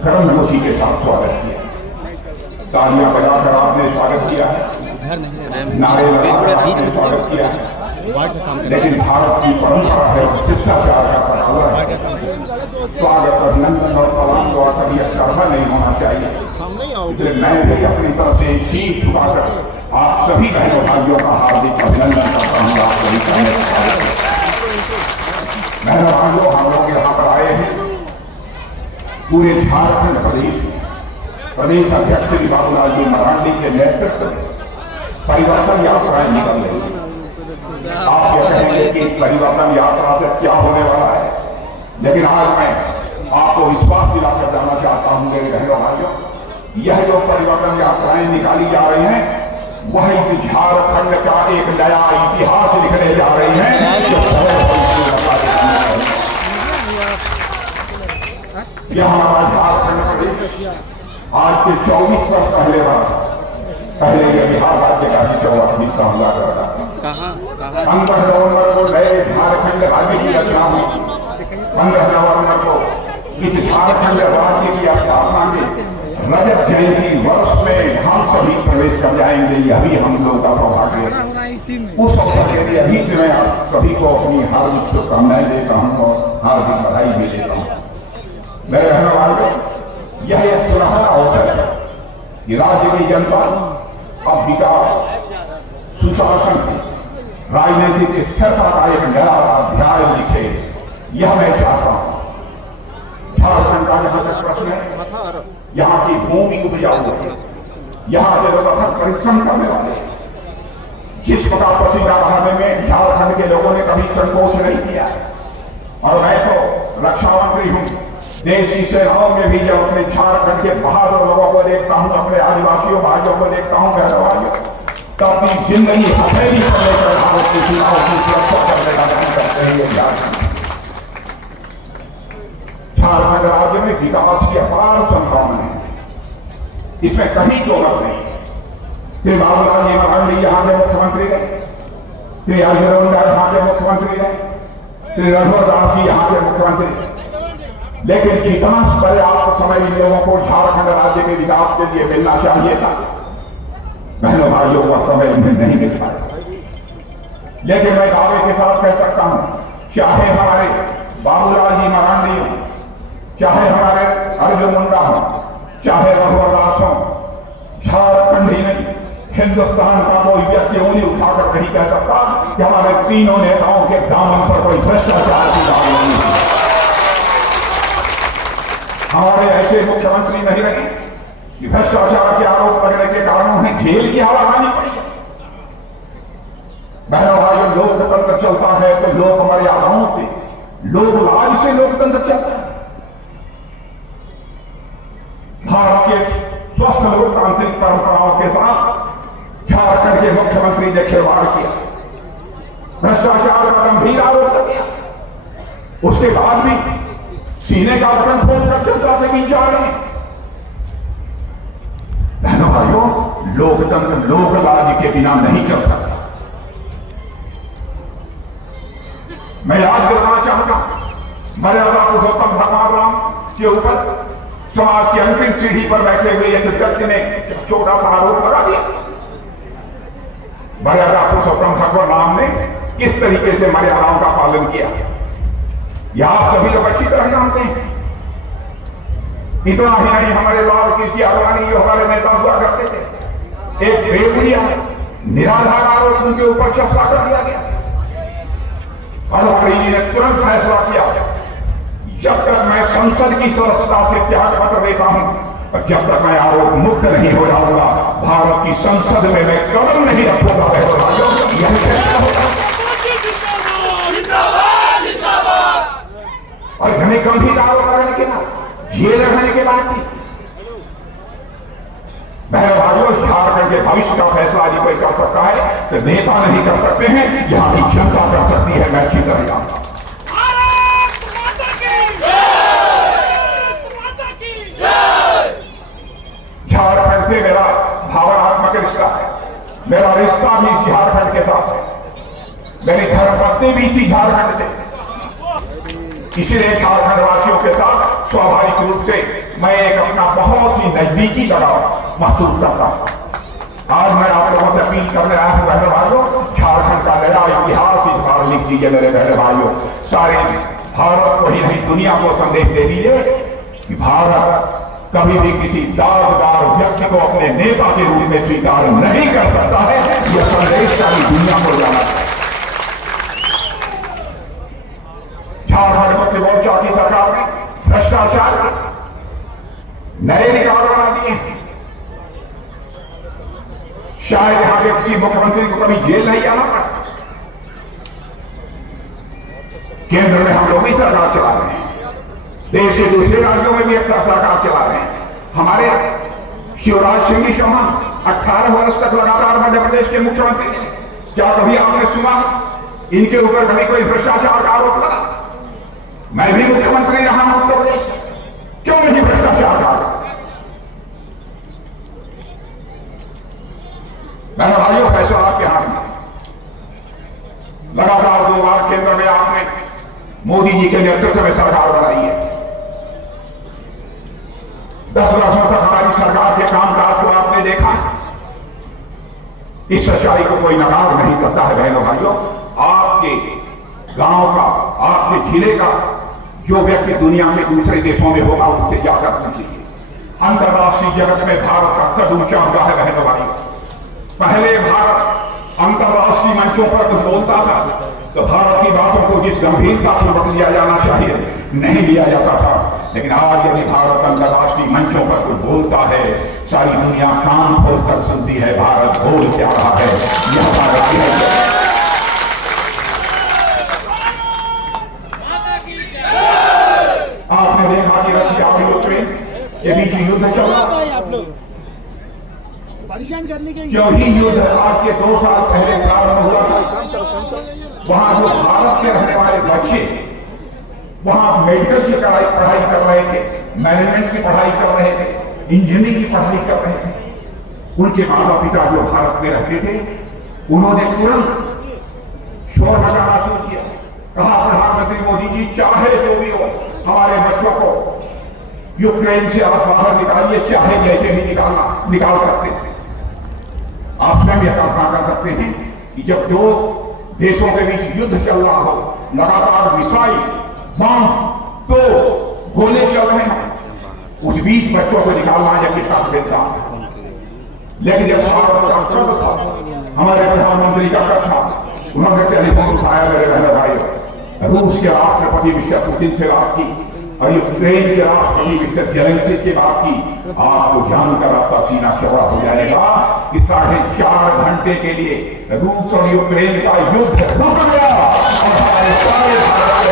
गर्म जोशी के साथ स्वागत किया। तालियां बजाकर आपने स्वागत किया है, नारे लगाकर आपने स्वागत किया है, लेकिन भारत की परंपरा है और शिष्टाचार का पहनावा है। स्वागत अभिनंदन और सलाम को कभी करना नहीं होना चाहिए। इसलिए मैं भी अपनी तरफ से शीश झुकाकर आप सभी बहनों भाइयों का हार्दिक अभिनंदन करता हूँ। आप सभी बहनों भाइयों, हम लोग यहाँ पर आए हैं पूरे झारखंड प्रदेश अध्यक्ष श्री बाबूलाल जी मरांडी के नेतृत्व में परिवर्तन यात्राएं निकल रही हैं। आप ये कहेंगे कि परिवर्तन यात्रा से क्या होने वाला है, लेकिन आज मैं आपको विश्वास दिलाकर जाना चाहता हूं मेरे बहनों भाइयों, यह जो परिवर्तन यात्राएं निकाली जा रही हैं वह इस झारखंड का एक नया इतिहास लिखने जा रही हैं। यह हमारा झारखंड प्रदेश आज के 24 वर्ष पहले यह बिहार राज्य का ही 84वां हिस्सा हुआ करता था। 15 नवंबर को नए झारखंड राज्य की रचना हुई। 15 नवंबर को इस झारखंड राज्य की स्थापना के रजत जयंती वर्ष में हम सभी प्रवेश कर जाएंगे। यह भी हम लोग का सौभाग्य है। उस अवसर के लिए अभी से मैं सभी को अपनी हार्दिक शुभकामनाएं देता हूँ और हार्दिक बधाई भी देता हूँ। मेरे बहनों भाइयों, यह एक सुनहरा अवसर है कि राज्य की जनता अब विकास, सुशासन की राजनीतिक स्थिरता का एक नया अध्याय लिखे, यह मैं चाहता हूं। झारखंड का जहां तक प्रश्न है, यहां की भूमि उपजाऊ है, यहां के लोग अथक परिश्रम करने वाले, जिस प्रकार पसीना बहाने में झारखंड के लोगों ने कभी संकोच नहीं किया। और मैं तो रक्षा मंत्री हूं, देश की सेनाओं में भी जब अपने झारखंड के बहादुर लोगों को देखता हूं, अपने आदिवासियों भाइयों को देखता हूं, बहनों भाइयों, तो अपनी जिंदगी हथेली पर लेकर भारत की सीमाओं की सुरक्षा करने का काम करते हैं। झारखंड राज्य में विकास की अपार संभावना है, इसमें कहीं दो मत नहीं। श्री बाबूलाल जी मरांडी यहाँ के मुख्यमंत्री रहे, श्री अर्जुन मुंडा यहाँ के मुख्यमंत्री रहे, श्री रघुवर दास जी यहाँ के मुख्यमंत्री रहे, लेकिन जितना पर्याप्त समय इन लोगों को झारखंड राज्य के विकास के लिए मिलना चाहिए था, बहनों भाइयों को समय उन्हें नहीं मिल पाया। लेकिन मैं दावे के साथ कह सकता हूं, चाहे हमारे बाबूलाल जी मरांडी हो, चाहे हमारे अर्जुन मुंडा हो, चाहे रघुवर दास हो, झारखंड ही नहीं हिंदुस्तान का कोई व्यक्ति उंगली उठाकर नहीं कह सकता कि हमारे तीनों नेताओं के दामन पर कोई भ्रष्टाचार की दाग नहीं है। हमारे ऐसे मुख्यमंत्री नहीं रहे कि भ्रष्टाचार के आरोप लगने के कारण उन्हें जेल की हवा खानी पड़ी। बहनों भाइयों, लोकतंत्र चलता है तो लोक मर्यादाओं से, लोक लाज से लोकतंत्र चलता है। भारत के स्वस्थ लोकतांत्रिक परंपराओं के साथ झारखंड के मुख्यमंत्री ने खिलवाड़ किया, भ्रष्टाचार का गंभीर आरोप किया, उसके बाद भी सीने का बटन खोलकर जनता के बीच जा रहे हैं। बहनों भाइयों, लोकतंत्र लोकराज के बिना नहीं चल सकता। मैं याद दिलाना चाहता हूं, मर्यादा पुरुषोत्तम भगवान राम के ऊपर समाज की अंतिम सीढ़ी पर बैठे हुए एक व्यक्ति ने छोटा सा आरोप लगा दिया। मर्यादा पुरुषोत्तम भगवान राम ने किस तरीके से मर्यादाओं का पालन किया, यह आप सभी लोग अच्छी तरह जानते हैं। इतना ही नहीं, हमारे लाल की अडवाणी जो हमारे नेता हुआ करते थे, एक बेबुनिया निराधार आरोप उनके ऊपर चस्पा कर दिया गया। अडवाणी जी ने तुरंत फैसला किया, जब तक मैं संसद की सदस्यता से त्याग पत्र देता हूं और जब तक मैं आरोप मुक्त नहीं हो जाऊंगा, भारत की संसद में मैं कदम नहीं रखूंगा। और घने गंभीर आरोप लगाने के बाद, जेल रहने के बाद भी, बहनों भाइयों, झारखंड के भविष्य का फैसला यदि कोई कर सकता है तो नेता नहीं कर सकते हैं, यहां की जनता कर सकती है। मैं अच्छी तरह जानता हूं। झारखंड से मेरा भावनात्मक रिश्ता है, मेरा रिश्ता भी झारखंड के साथ है, मेरी धर्मपत्नी भी थी झारखंड से, इसलिए झारखंड वासियों के साथ स्वाभाविक रूप से मैं एक अपना बहुत ही नजदीकी लगाव महसूस करता हूं। आज मैं आप लोगों से अपील करने आया हूं बहनों भाइयों, झारखंड का नया इतिहास इस बार लिख दीजिए मेरे बहनों भाइयों। सारे भारत को ही नहीं दुनिया को संदेश दे दीजिए कि भारत कभी भी किसी दागदार व्यक्ति को अपने नेता के रूप में स्वीकार नहीं कर सकता है। यह संदेश सारी दुनिया को जाना चाहिए। झारखंड मुक्ति मोर्चा की सरकार ने भ्रष्टाचार नए रिकॉर्ड बना दिए। शायद यहां के किसी मुख्यमंत्री को कभी जेल नहीं जाना पड़ा। केंद्र में हम लोग ही सरकार चला रहे हैं, देश के दूसरे राज्यों में भी अब तक सरकार चला रहे हैं। हमारे शिवराज सिंह जी चौहान 18 वर्ष तक लगातार मध्य प्रदेश के मुख्यमंत्री थे। क्या कभी आपने सुना इनके ऊपर कभी कोई भ्रष्टाचार का आरोप लगा? मैं भी मुख्यमंत्री रहा हूं उत्तर प्रदेश, क्यों नहीं भ्रष्टाचार का आरोप? मेरे भाइयों, फैसला आपके हाथ में। लगातार 2 बार केंद्र में आपने मोदी जी के नेतृत्व में सरकार बनाई है। 10 वर्षों तक हमारी सरकार के कामकाज को आपने देखा। इस सच्चाई को कोई नकार नहीं करता है बहनों भाइयों। आपके गांव का, आपके जिले का जो व्यक्ति दुनिया के दूसरे देशों में होगा उससे जाकर पूछिए। अंतर्राष्ट्रीय जगत में भारत का कद ऊंचा हुआ है बहनों भाइयों। पहले भारत अंतर्राष्ट्रीय मंचों पर कुछ बोलता था तो भारत की बातों को जिस गंभीरता पूर्वक लिया जाना चाहिए नहीं लिया जाता था। लेकिन आज यदि भारत अंतर्राष्ट्रीय मंचों पर कुछ बोलता है, सारी दुनिया कान खोलकर सुनती है भारत बोल क्या रहा है। यह भारत की है। आपने देखा कि रशिया और यूक्रेन के बीच युद्ध चल रहा है। परेशान करने के क्यों ही युद्ध आज के 2 साल पहले प्रारंभ हुआ था। वहां जो भारत के रहने वाले बच्चे वहां मेडिकल की पढ़ाई कर रहे थे, मैनेजमेंट की पढ़ाई कर रहे थे, इंजीनियरिंग की पढ़ाई कर रहे थे, उनके माता पिता जो भारत में रहते थे उन्होंने तुरंत शोर मचाना शुरू किया। कहा प्रधानमंत्री मोदी जी, चाहे जो भी हो हमारे बच्चों को यूक्रेन से आप बाहर निकालिए, चाहे जैसे भी निकाल सकते हैं। आप स्वयं यह कल्पना कर सकते हैं कि जब 2 देशों के बीच युद्ध चल रहा हो, लगातार मिसाइल, बम, तो गोले चल रहे हैं, उस बीच बच्चों को निकालना यह कितना कठिन काम है। लेकिन जब भारत का कद था, हमारे प्रधानमंत्री का कद था, उन्होंने टेलीफोन उठाया मेरे बहन भाइयों, रूस के राष्ट्रपति मिस्टर पुतिन से बात की और यूक्रेन के राष्ट्रपति मिस्टर जेलेंस्की से बात की। आपको जानकर आपका सीना चौड़ा हो जाएगा कि 4.5 घंटे के लिए रूस और यूक्रेन का युद्ध रुक गया और हमारे सारे भारत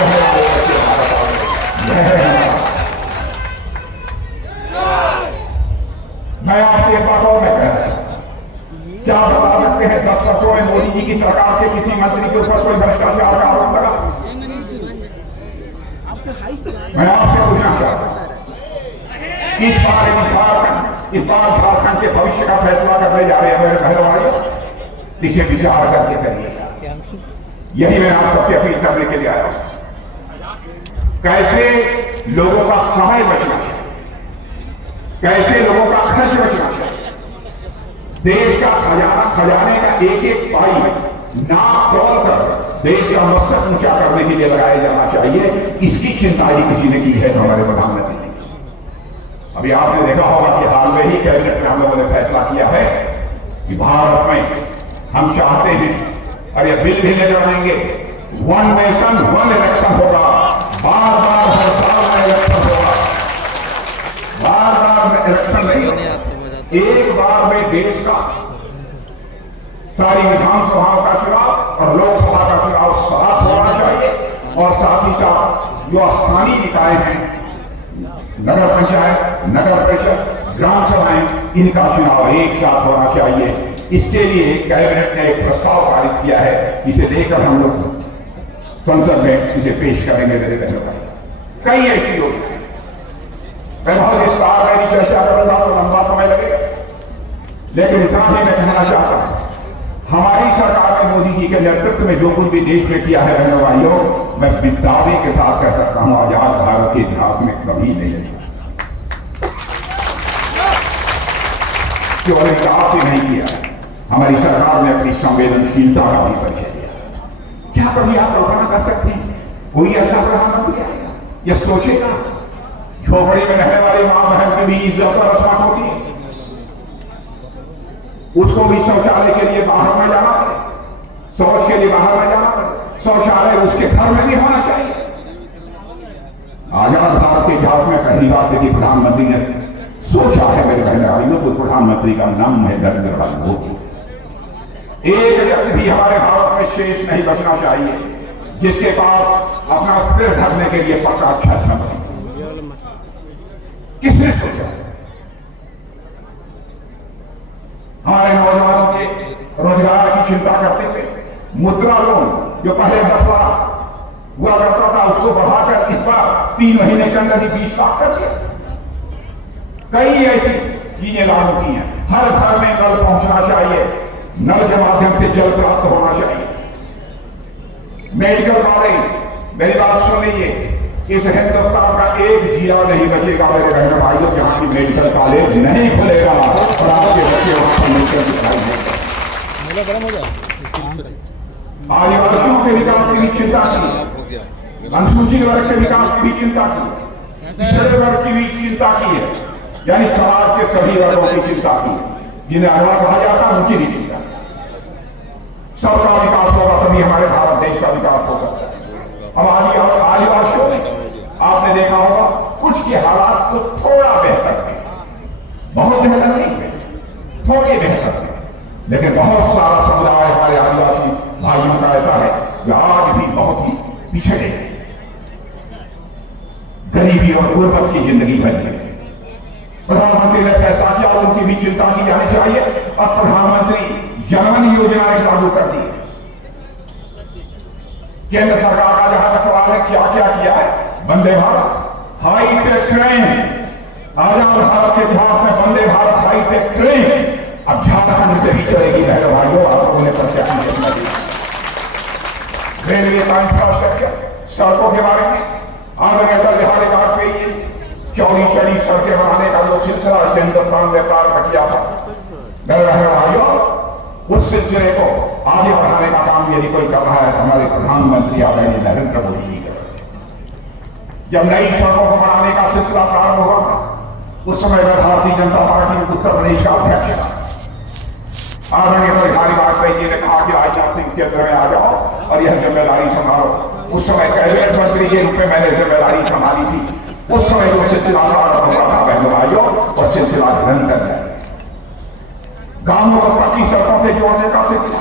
मैं आपसे एक बात और मैं कह रहा हूं, क्या बता सकते हैं 10 वर्षों में मोदी जी की सरकार के किसी मंत्री के ऊपर कोई भ्रष्टाचार का आरोप लगा? मैं आपसे पूछना चाहता हूं, इस बार झारखंड के भविष्य का फैसला करने जा रहे हैं मेरे बहनों भाइयों, इसे विचार करके करिएगा। यही मैं आप सबसे अपील करने के लिए आया हूं। कैसे लोगों का समय बचना चाहिए, कैसे लोगों का खर्च बचना चाहिए, देश का खजाने का एक पाई नाक तोड़ कर देश का मस्तक ऊंचा करने के लिए लगाया जाना चाहिए। इसकी चिंता ही किसी ने की है तो हमारे प्रधानमंत्री ने। अभी आपने देखा होगा कि हाल में ही कैबिनेट में हम लोगों ने फैसला किया है कि भारत में हम चाहते हैं और यह बिल भी लेकर आएंगे, 1 नेशन 1 इलेक्शन होगा। बार बार हर साल में इलेक्शन होगा, बार बार इलेक्शन नहीं होगा, एक बार में देश का सारी विधानसभाओं का चुनाव और लोकसभा का चुनाव साथ होना चाहिए। और साथ ही साथ जो स्थानीय निकाय हैं, नगर पंचायत, नगर परिषद, ग्राम सभाएं, इनका चुनाव एक साथ होना चाहिए। इसके लिए कैबिनेट ने एक प्रस्ताव पारित किया है, इसे लेकर हम लोग संसद में इसे पेश करेंगे मेरे बहनों भाई। कई ऐसी योजनाएं, मैं बहुत विस्तार में चर्चा करूंगा तो लंबा समय लगेगा, लेकिन इतना ही मैं कहना चाहता हूं, हमारी सरकार ने मोदी जी के नेतृत्व में जो कुछ भी देश में किया है बहनों भाइयों, मैं दावे के साथ कह सकता हूं आजाद भारत के इतिहास में कभी नहीं किया। केवल विकास ही नहीं किया, हमारी सरकार ने अपनी संवेदनशीलता का भी परिचय दिया। क्या कभी आप कल्पना कर सकते हैं कोई ऐसा प्रधानमंत्री आएगा या सोचेगा झोपड़ी में रहने वाली मां बहन की भी इज्जत और सम्मान होती है, उसको भी शौचालय के लिए बाहर न जाना पड़े, शौच के लिए बाहर न जाना पड़े, शौचालय उसके घर में भी होना चाहिए। आजाद भारत के इतिहास में पहली बार किसी प्रधानमंत्री ने सोचा है मेरे बहन भाइयों, तो प्रधानमंत्री का नाम है नरेंद्र भाई मोदी। एक व्यक्ति भी हमारे भारत में शेष नहीं बचना चाहिए जिसके पास अपना सिर ढकने के लिए पक्का छत न बने। किसने सोचा? हमारे नौजवानों के रोजगार की चिंता करते हुए मुद्रा लोन जो पहले 10 लाख हुआ करता था उसको बढ़ाकर इस बार 3 महीने के अंदर ही 20 लाख कर दिया। कई ऐसी चीजें लागू की हैं। हर घर में नल पहुंचना चाहिए, नल के माध्यम से जल प्राप्त होना चाहिए। मेडिकल कॉलेज, मेरी बात सुन लीजिए, इस हिंदुस्तान का एक जिला नहीं बचेगा मेरे बहन भाइयों जहां की मेडिकल कॉलेज नहीं खुलेगा और आपके बच्चे वहां पर मेडिकल दिखाई देंगे। आदिवासियों के विकास की भी चिंता की, अनुसूचित वर्ग के विकास की भी चिंता की, पिछड़े वर्ग की भी चिंता की है, यानी समाज के सभी वर्गों की चिंता की, जिन्हें अगवा कहा जाता है उनकी भी चिंता। सबका विकास होगा तभी हमारे भारत देश का विकास होगा। अब आदिवासियों में आपने देखा होगा कुछ के हालात तो थोड़ा बेहतर है, बहुत बेहतर नहीं है, थोड़े बेहतर है, लेकिन बहुत सारा समुदाय हमारे आदिवासी भाइयों का ऐसा है जो आज भी बहुत ही पिछड़े हैं, गरीबी और गुर्बत की जिंदगी भर है। प्रधानमंत्री ने फैसला किया उनकी भी चिंता की जानी चाहिए और प्रधानमंत्री जनधन योजनाएं लागू कर दी। केंद्र सरकार का जहां तक सवाल है क्या क्या किया है, वंदे भारत हाईटेक ट्रेन, आजाद भारत के इतिहास में वंदे भारत हाईटेक ट्रेन अब झारखंड से भी चलेगी बहनों भाइयों, आप लोगों ने प्रत्याशी घोषणा दी। रेलवे का इंफ्रास्ट्रक्चर, सड़कों के बारे में आगे अटल बिहारी वाजपेयी चौड़ी चढ़ी सड़कें बनाने का जो सिलसिला हिंदुस्तान में प्रारंभ किया था मेरे बहनों भाइयों, उस सिलसिले को आगे बढ़ाने का काम यदि कोई कर रहा है तो हमारे प्रधानमंत्री आदरणीय नरेंद्र मोदी जी कर रहे हैं। जब नई सड़कों को बनाने का सिलसिला प्रारंभ हुआ था उस समय मैं भारतीय जनता पार्टी उत्तर प्रदेश का अध्यक्ष था। आदरणीय अटल बिहारी वाजपेयी जी ने कहा कि राजनाथ सिंह केंद्र में आ जाओ और यह जिम्मेदारी संभालो। उस समय कैबिनेट मंत्री के रूप में मैंने जिम्मेदारी संभाली थी। उस समय जो सिलसिला प्रारंभ हुआ था बहनों भाइयों, वह सिलसिला निरंतर है। गांवों को पक्की सड़कों से जोड़ने का सिलसिला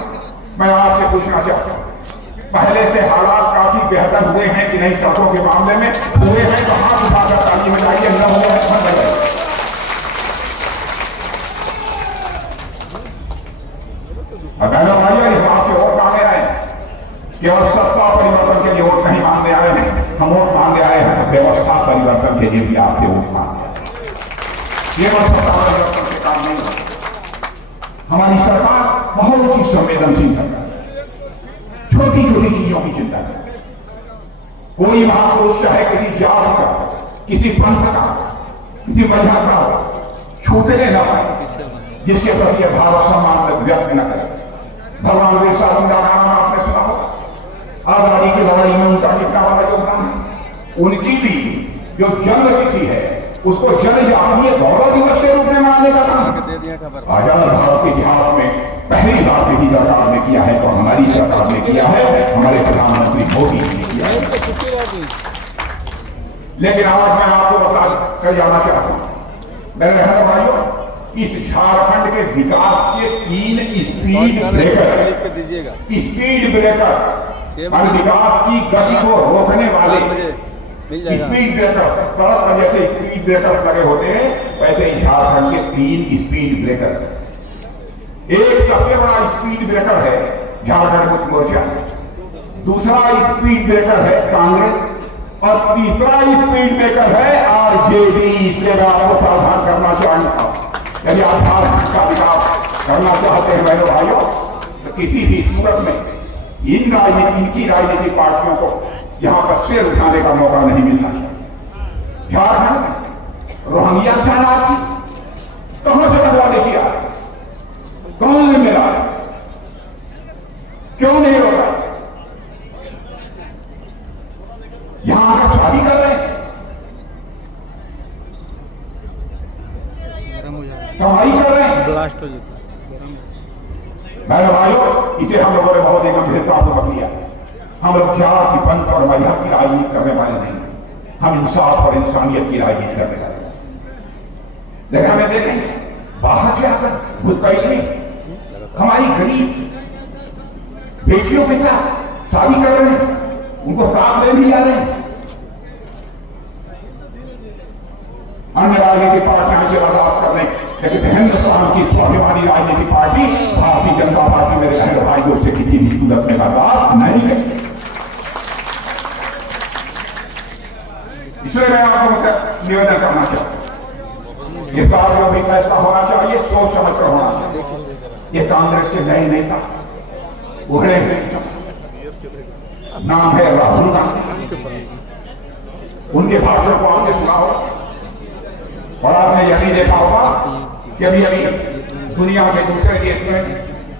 मैं आपसे पूछना चाहता हूं, पहले से हालात काफी बेहतर हुए हैं कि नहीं सड़कों के मामले में? हुए हैं तो हाथ उठाकर ताली बजाइए, न हुए हैं तो बजाइए। बहनों भाइयों, इस बात से वोट मांगने आए, केवल सत्ता परिवर्तन के लिए वोट नहीं मांगने आए हैं, हम वोट मांगने आए हैं व्यवस्था परिवर्तन के लिए भी आपसे वोट मांगने आए। केवल सत्ता परिवर्तन से काम नहीं होता। हमारी सरकार बहुत ही संवेदनशील सरकार है, छोटी छोटी चीजों की चिंता करती है। कोई महापुरुष चाहे किसी जाति का, किसी पंथ का, किसी मजहब का हो, छूटने न पाए जिसके प्रति भारत सम्मान व्यक्त न करे। भगवान बिरसा मुंडा का नाम आपने सुना होगा, आजादी की लड़ाई में उनका कितना बड़ा योगदान है। उनकी भी जो जन्म तिथि है उसको जनजातीय गौरव दिवस के रूप में मनाने का काम आजाद भारत के इतिहास में पहली बार किसी सरकार ने किया है तो हमारी सरकार ने किया है, हमारे प्रधानमंत्री मोदी जी ने किया है। लेकिन आज मैं आपको बता कर जाना चाहता हूं मेरे बहनों भाइयों, इस झारखंड के विकास के 3 स्पीड ब्रेकर, स्पीड ब्रेकर और विकास की गति को रोकने वाले स्पीड ब्रेकर, सड़क पर जैसे स्पीड ब्रेकर लगे होते हैं वैसे ही झारखंड के 3 स्पीड ब्रेकर है। एक सबसे बड़ा स्पीड ब्रेकर है झारखंड मुक्ति मोर्चा, दूसरा स्पीड ब्रेकर है कांग्रेस और तीसरा स्पीड ब्रेकर है आरजेडी। इसलिए मैं आपको सावधान करना चाहूंगा, यदि आप झारखंड का विकास करना चाहते हैं बहनों भाइयों तो किसी भी सूरत में इनकी राजनीतिक पार्टियों को यहां पर सिर उठाने का मौका नहीं मिलना चाहिए। झारखंड रोहिंग्या शरणार्थी कहां से बांग्लादेशी आ रहे, कौन ने मिला, क्यों नहीं रोका? यहां आकर शादी कर रहे हैं, कमाई कर रहे हैं, ब्लास्ट हो जाता मेरे भाइयों, इसे हम लोगों ने बहुत ही गंभीरता पूर्वक लिया। हम लोग जाति पंथ और मजहब की राजनीति करने वाले नहीं, हम इंसाफ और इंसानियत की राजनीति करने वाले हैं। लेकिन हमें देखें बाहर से आकर घुसपैठे हमारी गरीब बेटियों के साथ शादी कर रहे हैं, उनको साथ ले भी जा रहे हैं। अन्य राजनीतिक पार्टियों से बर्दाश्त करने, लेकिन हिंदुस्तान की स्वाभिमानी राजनीतिक पार्टी भारतीय जनता पार्टी मेरे बहन भाइयों से किसी भी सूरत में बर्दाश्त नहीं करेगी। इसलिए मैं आप लोगों से निवेदन करना चाहता हूं, इस बार जो भी फैसला होना चाहिए सोच समझ कर होना चाहिए। ये कांग्रेस के नए नेता उभरे हुए नाम है राहुल गांधी, उनके भाषण को आपने सुना होगा और आपने यह भी देखा होगा कि अभी दुनिया के दूसरे देश में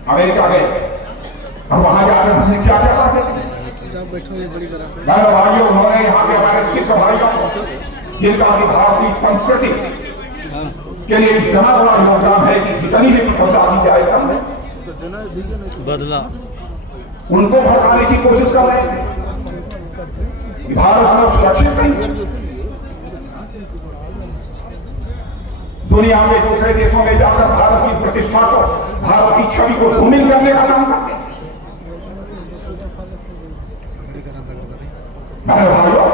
अमेरिका गए और वहां जाकर हमने क्या क्या बात है। भाइयों, उन्होंने यहाँ के हमारे सिख भाइयों जिनका भी भारतीय संस्कृति के लिए इतना बड़ा योगदान है कि जितनी भी प्रशंसा की जाए कम है, बदला उनको भड़काने की कोशिश कर रहे हैं। भारत को सुरक्षित नहीं, दुनिया के दूसरे देशों में जाकर भारत की प्रतिष्ठा को, भारत की छवि को धूमिल करने का काम करते हैं। मेरे भाइयों,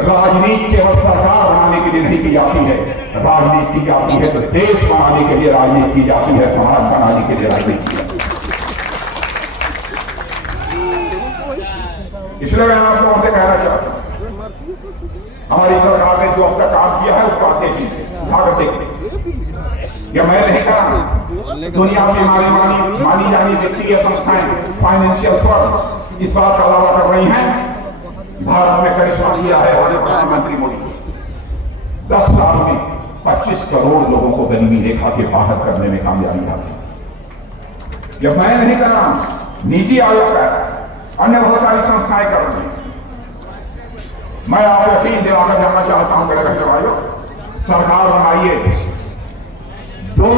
राजनीति केवल सरकार बनाने के लिए नहीं की जाती है, राजनीति की जाती है तो देश बनाने के लिए राजनीति की जाती है, समाज बनाने के लिए राजनीति की जाती है। इसलिए मैं आप लोगों से कहना चाहता हूं, हमारी सरकार ने जो अब तक काम किया है उसको आप देखिए, उठाकर देखिए। यह मैं नहीं कहा, दुनिया की मानी जानी वित्तीय संस्थाएं, फाइनेंशियल फर्म्स इस बात का दावा कर रही हैं। भारत में करिश्मा किया है हमारे प्रधानमंत्री मोदी, 10 साल में 25 करोड़ लोगों को गरीबी रेखा के बाहर करने में कामयाबी हासिल। यह मैं नहीं कर रहा हूं, नीति आयोग का, अन्य बहुत सारी संस्थाएं कर रही हैं। मैं आपको यकीन दिलाकर जाना चाहता हूं मेरे बहनों भाइयों, सरकार बनाइए, दो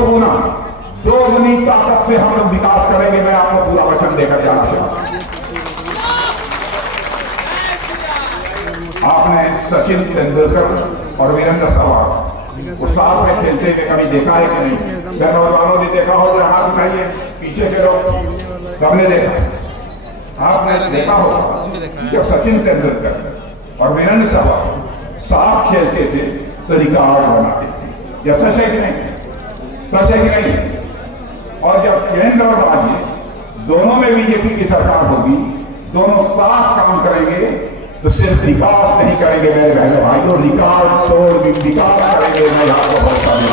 गुनी ताकत से हम लोग विकास करेंगे। मैं आपको पूरा वचन देकर जाना चाहता हूं। आपने सचिन तेंदुलकर और वीरेंद्र सहवाग वो साथ में खेलते हुए कभी देखा है कि नहीं? घर नौजवानों ने देखा हो तो हाथ उठाइए, पीछे के लोग सबने देखा। आपने देखा होगा जब सचिन तेंदुलकर और वीरेंद्र सहवाग साथ खेलते थे तो रिकॉर्ड बनाते थे। यह सच है कि नहीं? सच है कि नहीं? और जब केंद्र और राज्य दोनों में बीजेपी की सरकार होगी, दोनों साथ काम करेंगे तो सिर्फ विकास नहीं करेंगे मेरे बहनों भाइयों, रिकॉर्ड तोड़ विकास करेंगे। मैं आपको भरोसा नहीं,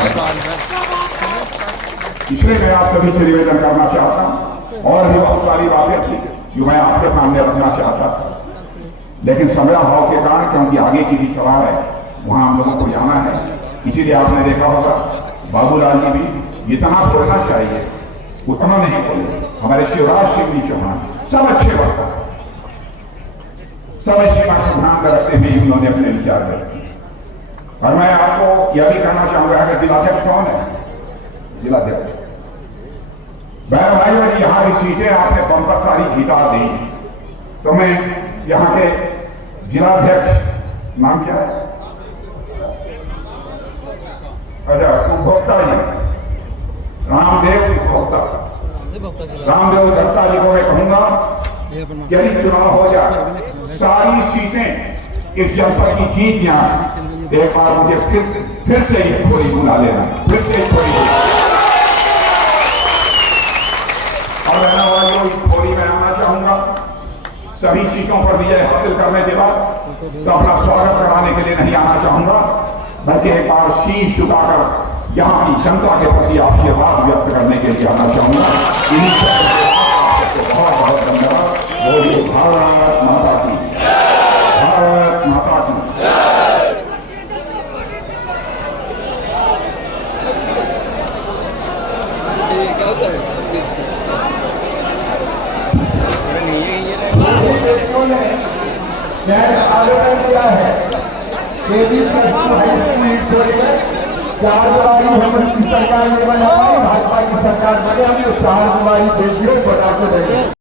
इसलिए मैं आप सभी से निवेदन करना चाहता हूं। और भी बहुत सारी बातें थी जो मैं आपके सामने रखना चाहता था, लेकिन समय अभाव के कारण, क्योंकि आगे की भी सवाल है, वहां हम लोगों को जाना है। इसीलिए आपने देखा होगा बाबूलाल जी भी जितना बोलना चाहिए उतना नहीं बोले। हमारे शिवराज सिंह जी चौहान सब अच्छे वक्ता, सब सीमा को ध्यान में रखते हुए उन्होंने अपने विचार रखे। और मैं आपको यह भी कहना चाहूंगा कि जिलाध्यक्ष कौन है? जिलाध्यक्ष बहन भाइयों, यहां की सीटें आपने बंपर सारी जीता दी, तो मैं यहां के जिलाध्यक्ष, नाम क्या है? अच्छा, उपभोक्ता जी, रामदेव उपभोक्ता, रामदेव दत्ता जी को मैं कहूंगा यदि चुनाव हो जाए, सारी सीटें इस जनपद की जीत जाए, एक बार मुझे फिर से इस खोरी बुला लेना, फिर से इस खोरी। और रहना वालों, इस खोरी में आना चाहूंगा। सभी सीटों पर विजय हासिल करने के बाद तो अपना स्वागत कराने के लिए नहीं आना चाहूंगा, बल्कि एक बार शीश झुकाकर यहां की जनता के प्रति आशीर्वाद व्यक्त करने के लिए आना चाहूंगा। आपको बहुत बहुत धन्यवाद। बोलिए भारत माता की, भारत माता की। बेटियों ने आवेदन किया है केवी प्लस टू हाई स्कूल छोड़कर 4 जुलाई हम की सरकार ने बनाई, भाजपा की सरकार बने, हम 4 जुलाई बेटियों को बना के देंगे।